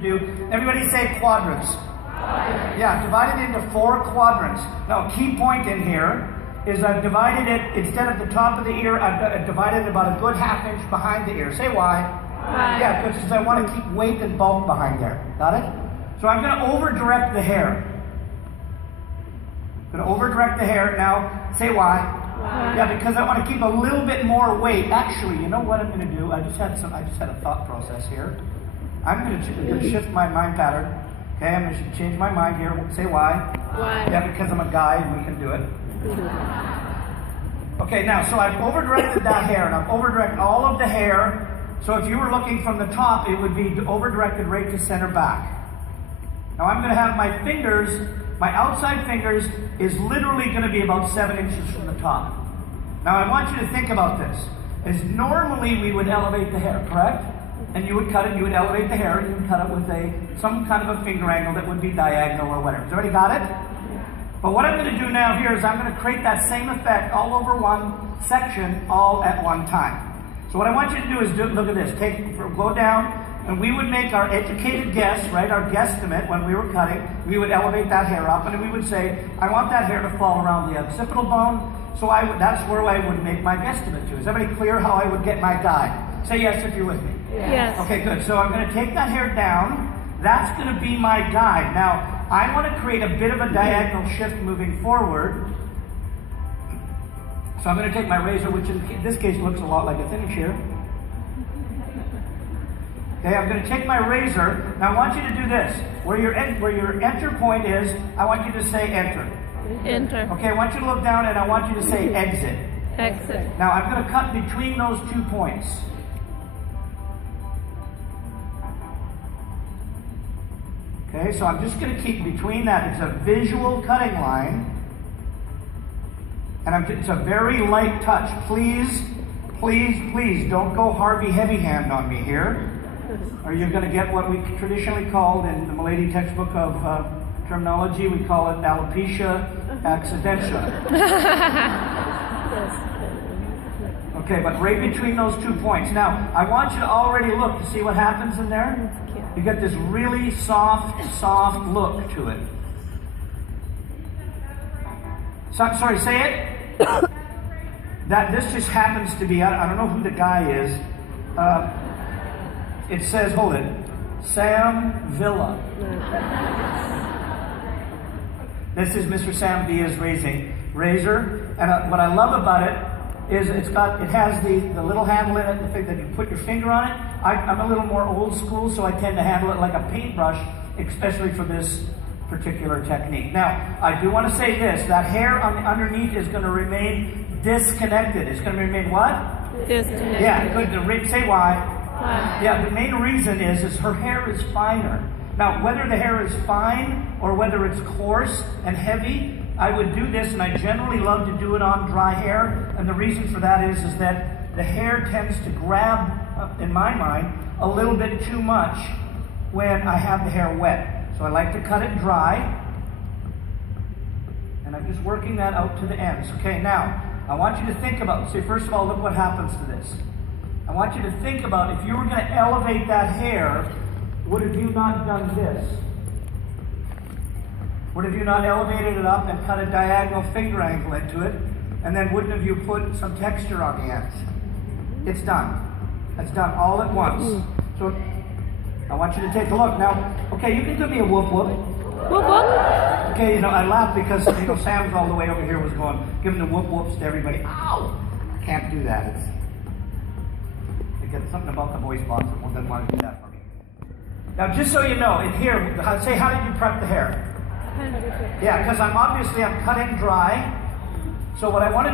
do. Everybody say quadrants. Yeah, divided into 4 quadrants. Now, key point in here is I've divided it, instead of the top of the ear, I've divided it about a good half-inch behind the ear. Say why? Yeah, because I want to keep weight and bulk behind there. Got it? So I'm going to over-direct the hair. I'm going to over-direct the hair. Now, say why? Yeah, because I want to keep a little bit more weight. Actually, you know what I'm going to do? I just had a thought process here. I'm going to shift my mind pattern. Okay, I'm going to change my mind here. Say why? Yeah, because I'm a guy and we can do it. Okay, now, so I've over-directed that hair, and I've over-directed all of the hair. So if you were looking from the top, it would be over-directed right to center back. Now I'm going to have my fingers, my outside fingers is literally going to be about 7 inches from the top. Now I want you to think about this. As normally we would elevate the hair, correct? And you would cut it, you would elevate the hair, and you would cut it with some kind of a finger angle that would be diagonal or whatever. Has everybody got it? But what I'm going to do now here is I'm going to create that same effect all over one section, all at one time. So what I want you to do is look at this. Go down, and we would make our educated guess, right? Our guesstimate when we were cutting. We would elevate that hair up, and we would say, I want that hair to fall around the occipital bone. So that's where I would make my guesstimate to. Is everybody clear how I would get my guide? Say yes if you're with me. Yes. Okay, good. So I'm going to take that hair down. That's going to be my guide. Now, I want to create a bit of a diagonal shift moving forward. So I'm going to take my razor, which in this case looks a lot like a thinning shear. Okay, I'm going to take my razor. Now I want you to do this. Where your enter point is, I want you to say enter. Enter. Okay, I want you to look down and I want you to say exit. Exit. Now I'm going to cut between those 2 points. Okay, so I'm just going to keep between that. It's a visual cutting line. And it's a very light touch. Please, please, please don't go Harvey heavy hand on me here. Or you're going to get what we traditionally called in the Milady textbook of terminology, we call it alopecia accidentia. Okay, but right between those 2 points. Now, I want you to already look to see what happens in there. You get this really soft look to it. So, sorry, say it. This just happens to be, I don't know who the guy is. It says, hold it, Sam Villa. This is Mr. Sam Villa's razor. And what I love about it is it has the little handle in it, the thing that you put your finger on it. I'm a little more old school, so I tend to handle it like a paintbrush, especially for this particular technique. Now, I do want to say this, that hair underneath is going to remain disconnected. It's going to remain what? Disconnected. Yeah, good. Say why. Yeah, the main reason is her hair is finer. Now, whether the hair is fine or whether it's coarse and heavy, I would do this, and I generally love to do it on dry hair. And the reason for that is that the hair tends to grab, in my mind, a little bit too much when I have the hair wet. So I like to cut it dry, and I'm just working that out to the ends. Okay, now, I want you to think about, see, first of all, look what happens to this. I want you to think about, if you were going to elevate that hair, would have you not done this? Would have you not elevated it up and cut a diagonal finger angle into it, and then wouldn't have you put some texture on the ends? It's done. It's done all at once. So I want you to take a look. Now, okay, you can give me a whoop whoop. Whoop whoop. Okay, I laughed because Sam's all the way over here was giving the whoop whoops to everybody. Ow! I can't do that. It's something about the voice box that doesn't want to do that for me. Now, just so you know, in here, say, how did you prep the hair? Yeah, because I'm cutting dry. So what I want to